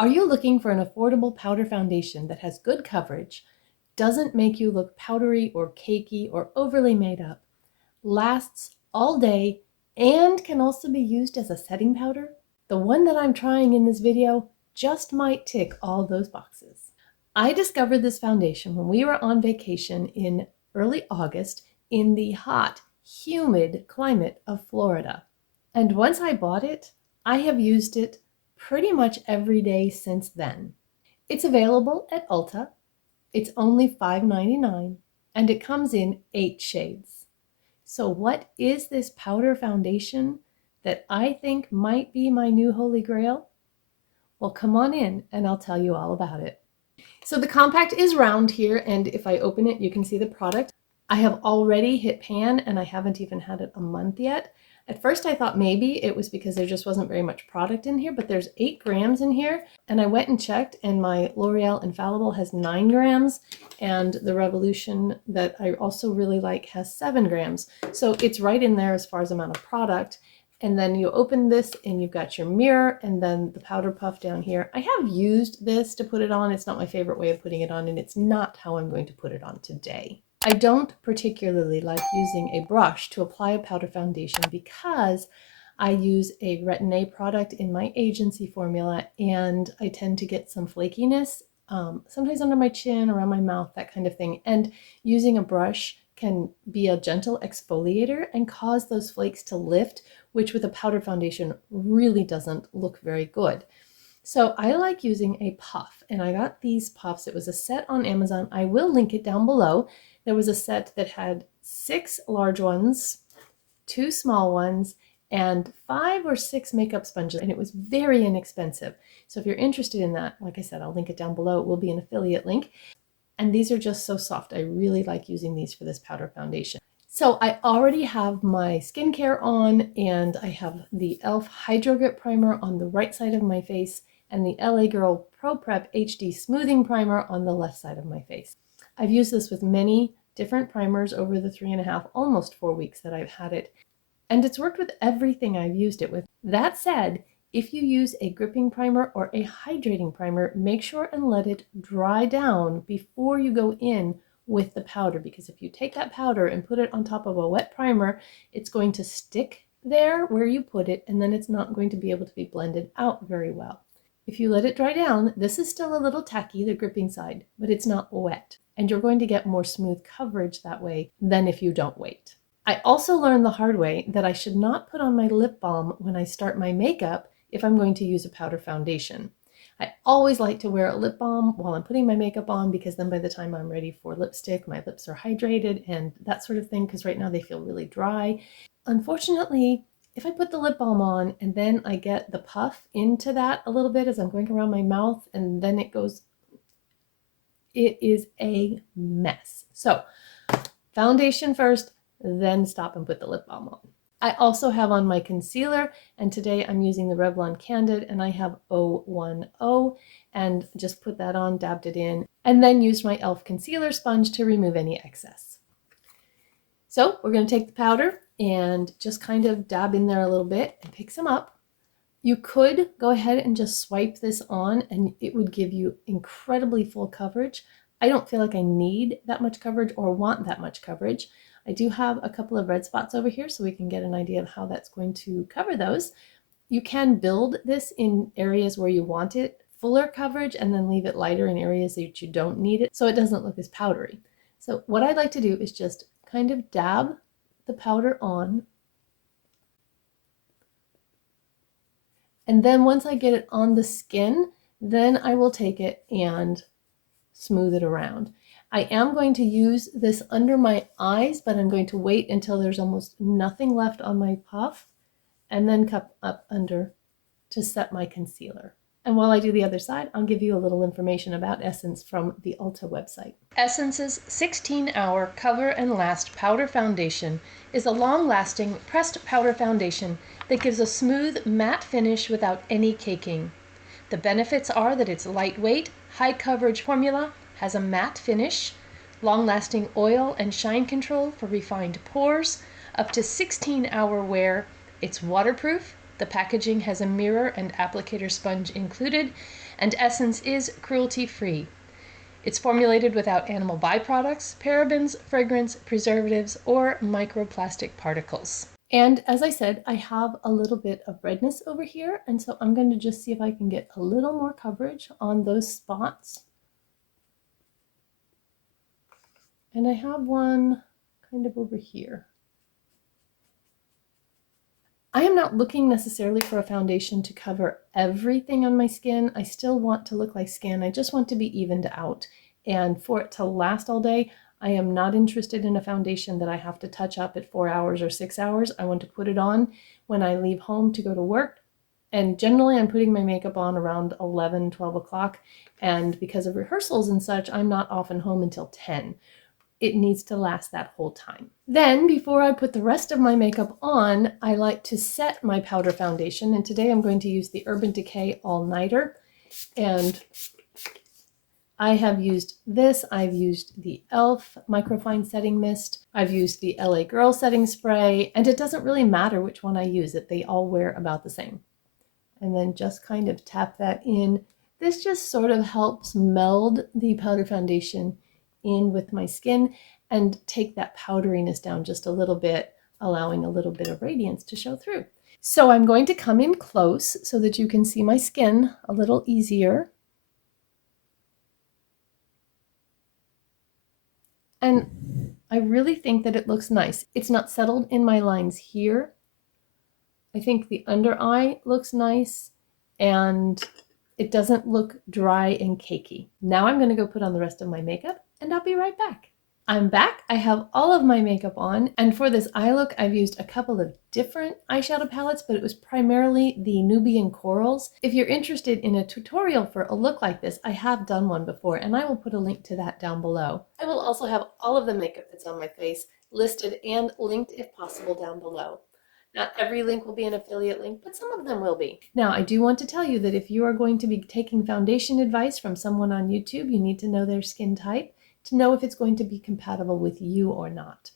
Are you looking for an affordable powder foundation that has good coverage, doesn't make you look powdery or cakey or overly made up, lasts all day, and can also be used as a setting powder? The one that I'm trying in this video just might tick all those boxes. I discovered this foundation when we were on vacation in early August in the hot, humid climate of Florida. And once I bought it, I have used it pretty much every day since then. It's available at Ulta. It's only $5.99 and it comes in 8 shades. So what is this powder foundation that I think might be my new holy grail? Well, come on in and I'll tell you all about it. So the compact is round here, and if I open it, you can see the product. I have already hit pan and I haven't even had it a month yet. At first I thought maybe it was because there just wasn't very much product in here, but there's 8 grams in here. And I went and checked, and my L'Oreal Infallible has 9 grams. And the Revolution that I also really like has 7 grams. So it's right in there as far as amount of product. And then you open this and you've got your mirror and then the powder puff down here. I have used this to put it on. It's not my favorite way of putting it on, and it's not how I'm going to put it on today. I don't particularly like using a brush to apply a powder foundation because I use a Retin-A product in my agency formula, and I tend to get some flakiness, sometimes under my chin, around my mouth, that kind of thing. And using a brush can be a gentle exfoliator and cause those flakes to lift, which with a powder foundation really doesn't look very good. So I like using a puff, and I got these puffs. It was a set on Amazon. I will link it down below. There was a set that had 6 large ones, 2 small ones, and 5 or 6 makeup sponges, and it was very inexpensive. So if you're interested in that, like I said, I'll link it down below. It will be an affiliate link. And these are just so soft. I really like using these for this powder foundation. So I already have my skincare on, and I have the e.l.f. Hydro Grip Primer on the right side of my face and the LA Girl Pro Prep HD Smoothing Primer on the left side of my face. I've used this with many different primers over the 3.5, almost 4 weeks that I've had it, and it's worked with everything I've used it with. That said, if you use a gripping primer or a hydrating primer, make sure and let it dry down before you go in with the powder, because if you take that powder and put it on top of a wet primer, it's going to stick there where you put it, and then it's not going to be able to be blended out very well. If you let it dry down, this is still a little tacky, the gripping side, but it's not wet, and you're going to get more smooth coverage that way than if you don't wait. I also learned the hard way that I should not put on my lip balm when I start my makeup if I'm going to use a powder foundation. I always like to wear a lip balm while I'm putting my makeup on, because then by the time I'm ready for lipstick, my lips are hydrated and that sort of thing, because right now they feel really dry. Unfortunately, if I put the lip balm on and then I get the puff into that a little bit as I'm going around my mouth, and then it is a mess. So foundation first, then stop and put the lip balm on. I also have on my concealer, and today I'm using the Revlon Candid, and I have 010, and just put that on, dabbed it in, and then used my e.l.f. concealer sponge to remove any excess. So we're going to take the powder and just kind of dab in there a little bit and pick some up. You could go ahead and just swipe this on and it would give you incredibly full coverage. I don't feel like I need that much coverage or want that much coverage. I do have a couple of red spots over here, so we can get an idea of how that's going to cover those. You can build this in areas where you want it fuller coverage and then leave it lighter in areas that you don't need it, so it doesn't look as powdery. So what I'd like to do is just kind of dab the powder on. And then once I get it on the skin, then I will take it and smooth it around. I am going to use this under my eyes, but I'm going to wait until there's almost nothing left on my puff and then cup up under to set my concealer. And while I do the other side, I'll give you a little information about Essence from the Ulta website. Essence's 16-hour Cover and Last Powder Foundation is a long-lasting pressed powder foundation that gives a smooth, matte finish without any caking. The benefits are that it's lightweight, high-coverage formula, has a matte finish, long-lasting oil and shine control for refined pores, up to 16-hour wear. It's waterproof, The packaging has a mirror and applicator sponge included, and Essence is cruelty-free. It's formulated without animal byproducts, parabens, fragrance, preservatives, or microplastic particles. And as I said, I have a little bit of redness over here, and so I'm going to just see if I can get a little more coverage on those spots. And I have one kind of over here. I am not looking necessarily for a foundation to cover everything on my skin. I still want to look like skin. I just want to be evened out. And for it to last all day, I am not interested in a foundation that I have to touch up at 4 hours or 6 hours. I want to put it on when I leave home to go to work. And generally I'm putting my makeup on around 11, 12 o'clock. And because of rehearsals and such, I'm not often home until 10. It needs to last that whole time. Then, before I put the rest of my makeup on, I like to set my powder foundation. And today I'm going to use the Urban Decay All Nighter. And I have used this. I've used the e.l.f. Microfine Setting Mist. I've used the LA Girl Setting Spray. And it doesn't really matter which one I use. They all wear about the same. And then just kind of tap that in. This just sort of helps meld the powder foundation in with my skin and take that powderiness down just a little bit, allowing a little bit of radiance to show through. So I'm going to come in close so that you can see my skin a little easier. And I really think that it looks nice. It's not settled in my lines here. I think the under eye looks nice and it doesn't look dry and cakey. Now I'm going to go put on the rest of my makeup and I'll be right back. I'm back. I have all of my makeup on, and for this eye look, I've used a couple of different eyeshadow palettes, but it was primarily the Nubian Corals. If you're interested in a tutorial for a look like this, I have done one before, and I will put a link to that down below. I will also have all of the makeup that's on my face listed and linked if possible down below. Not every link will be an affiliate link, but some of them will be. Now, I do want to tell you that if you are going to be taking foundation advice from someone on YouTube, you need to know their skin type to know if it's going to be compatible with you or not.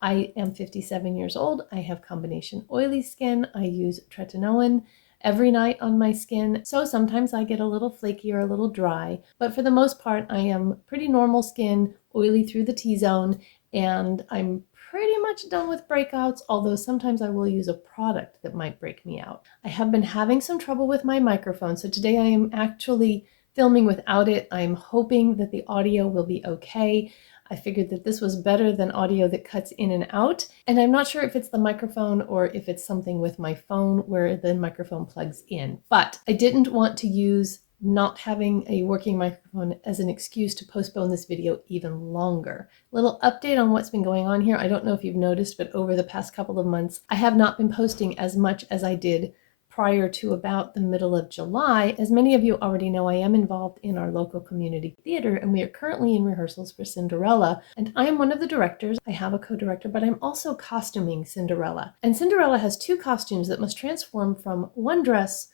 I am 57 years old. I have combination oily skin. I use tretinoin every night on my skin, so sometimes I get a little flaky or a little dry, but for the most part, I am pretty normal skin, oily through the T-zone, and I'm pretty much done with breakouts, although sometimes I will use a product that might break me out. I have been having some trouble with my microphone, so today I am actually filming without it. I'm hoping that the audio will be okay. I figured that this was better than audio that cuts in and out, and I'm not sure if it's the microphone or if it's something with my phone where the microphone plugs in, but I didn't want to use not having a working microphone as an excuse to postpone this video even longer. Little update on what's been going on here. I don't know if you've noticed, but over the past couple of months, I have not been posting as much as I did prior to about the middle of July. As many of you already know, I am involved in our local community theater, and we are currently in rehearsals for Cinderella, and I am one of the directors. I have a co-director, but I'm also costuming Cinderella. And Cinderella has two costumes that must transform from one dress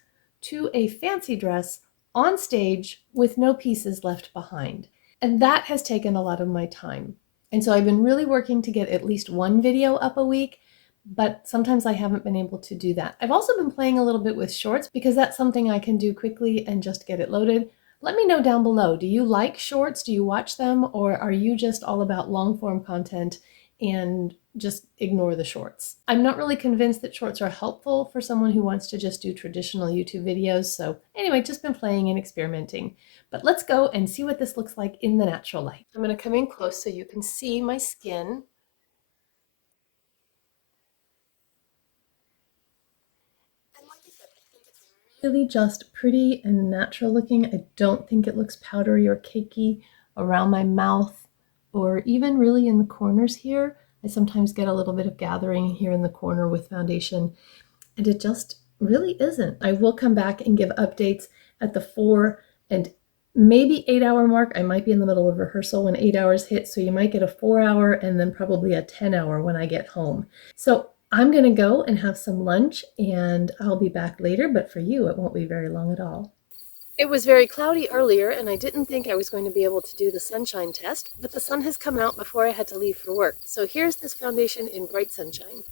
to a fancy dress on stage with no pieces left behind. And that has taken a lot of my time. And so I've been really working to get at least one video up a week, but sometimes I haven't been able to do that. I've also been playing a little bit with shorts because that's something I can do quickly and just get it loaded. Let me know down below. Do you like shorts? Do you watch them? Or are you just all about long form content and just ignore the shorts? I'm not really convinced that shorts are helpful for someone who wants to just do traditional YouTube videos. So anyway, just been playing and experimenting. But let's go and see what this looks like in the natural light. I'm going to come in close so you can see my skin. Really just pretty and natural looking. I don't think it looks powdery or cakey around my mouth or even really in the corners here. I sometimes get a little bit of gathering here in the corner with foundation, and it just really isn't. I will come back and give updates at the 4 and maybe 8 hour mark. I might be in the middle of rehearsal when 8 hours hit, so you might get a 4 hour and then probably a 10 hour when I get home. So I'm gonna go and have some lunch and I'll be back later, but for you, it won't be very long at all. It was very cloudy earlier and I didn't think I was going to be able to do the sunshine test, but the sun has come out before I had to leave for work. So here's this foundation in bright sunshine.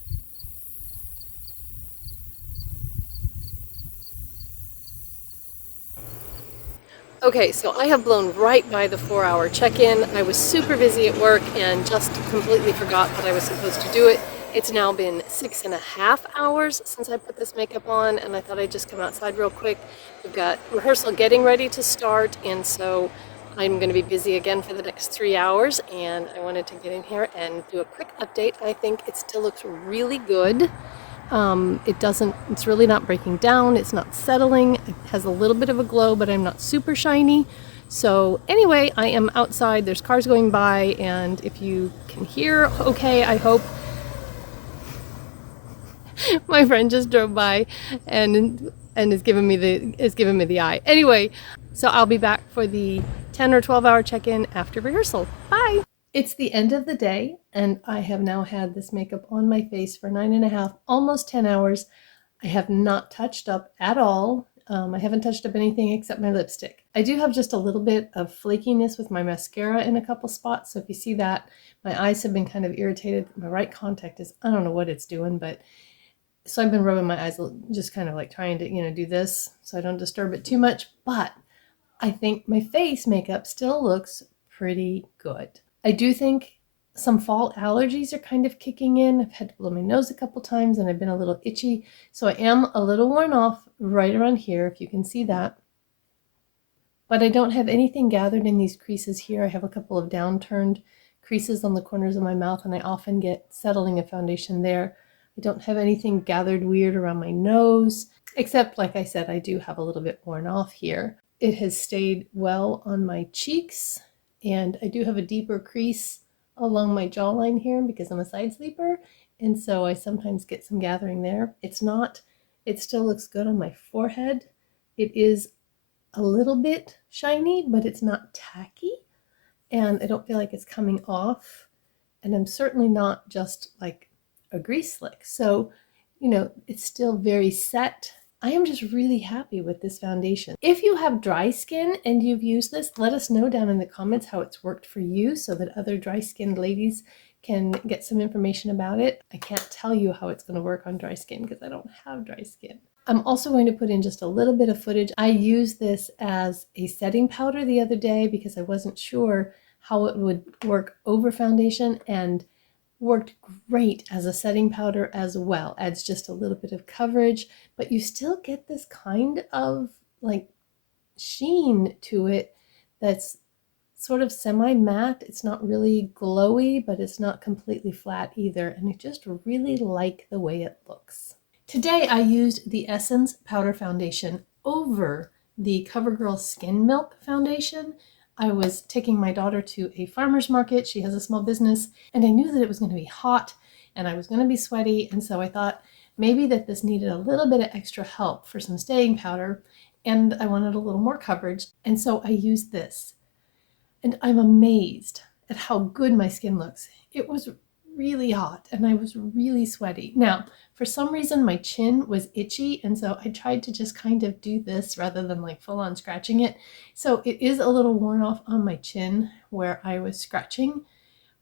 Okay, so I have blown right by the 4-hour check-in. I was super busy at work and just completely forgot that I was supposed to do it. It's now been 6.5 hours since I put this makeup on, and I thought I'd just come outside real quick. We've got rehearsal getting ready to start, and so I'm going to be busy again for the next 3 hours, and I wanted to get in here and do a quick update. I think it still looks really good. It's really not breaking down. It's not settling. It has a little bit of a glow, but I'm not super shiny. So anyway, I am outside. There's cars going by, and if you can hear okay, I hope. My friend just drove by and is giving me the eye. Anyway, so I'll be back for the 10 or 12-hour check-in after rehearsal. Bye. It's the end of the day, and I have now had this makeup on my face for 9.5, almost 10 hours. I have not touched up at all. I haven't touched up anything except my lipstick. I do have just a little bit of flakiness with my mascara in a couple spots, so if you see that, my eyes have been kind of irritated. My right contact is, I don't know what it's doing, but so I've been rubbing my eyes, just kind of like trying to, do this so I don't disturb it too much, but I think my face makeup still looks pretty good. I do think some fall allergies are kind of kicking in. I've had to blow my nose a couple times and I've been a little itchy. So I am a little worn off right around here, if you can see that. But I don't have anything gathered in these creases here. I have a couple of downturned creases on the corners of my mouth, and I often get settling of foundation there. I don't have anything gathered weird around my nose, except, like I said, I do have a little bit worn off here. It has stayed well on my cheeks, and I do have a deeper crease along my jawline here because I'm a side sleeper, and so I sometimes get some gathering there. It still looks good on my forehead. It is a little bit shiny, but it's not tacky, and I don't feel like it's coming off, and I'm certainly not just like a grease slick. So, it's still very set. I am just really happy with this foundation. If you have dry skin and you've used this, let us know down in the comments how it's worked for you so that other dry-skinned ladies can get some information about it. I can't tell you how it's going to work on dry skin because I don't have dry skin. I'm also going to put in just a little bit of footage. I used this as a setting powder the other day because I wasn't sure how it would work over foundation, and worked great as a setting powder as well. Adds just a little bit of coverage, but you still get this kind of like sheen to it that's sort of semi-matte. It's not really glowy, but it's not completely flat either, and I just really like the way it looks. Today I used the Essence Powder Foundation over the CoverGirl Skin Milk Foundation. I was taking my daughter to a farmer's market. She has a small business, and I knew that it was going to be hot and I was going to be sweaty, and so I thought maybe that this needed a little bit of extra help for some staying powder, and I wanted a little more coverage, and so I used this. And I'm amazed at how good my skin looks. It was really hot and I was really sweaty. Now, for some reason my chin was itchy, and so I tried to just kind of do this rather than like full on scratching it. So it is a little worn off on my chin where I was scratching,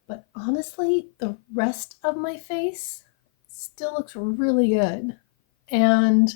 but honestly, the rest of my face still looks really good. And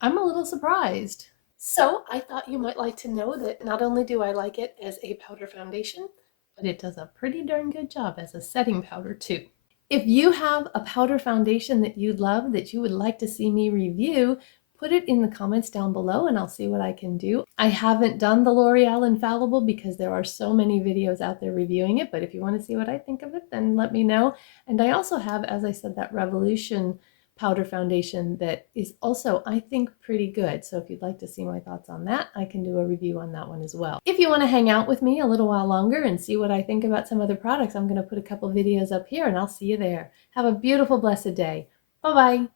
I'm a little surprised. So I thought you might like to know that not only do I like it as a powder foundation, but it does a pretty darn good job as a setting powder too. If you have a powder foundation that you love, that you would like to see me review, put it in the comments down below and I'll see what I can do. I haven't done the L'Oreal Infallible because there are so many videos out there reviewing it, but if you want to see what I think of it, then let me know. And I also have, as I said, that Revolution powder foundation that is also, I think, pretty good. So if you'd like to see my thoughts on that, I can do a review on that one as well. If you want to hang out with me a little while longer and see what I think about some other products, I'm going to put a couple videos up here and I'll see you there. Have a beautiful, blessed day. Bye-bye.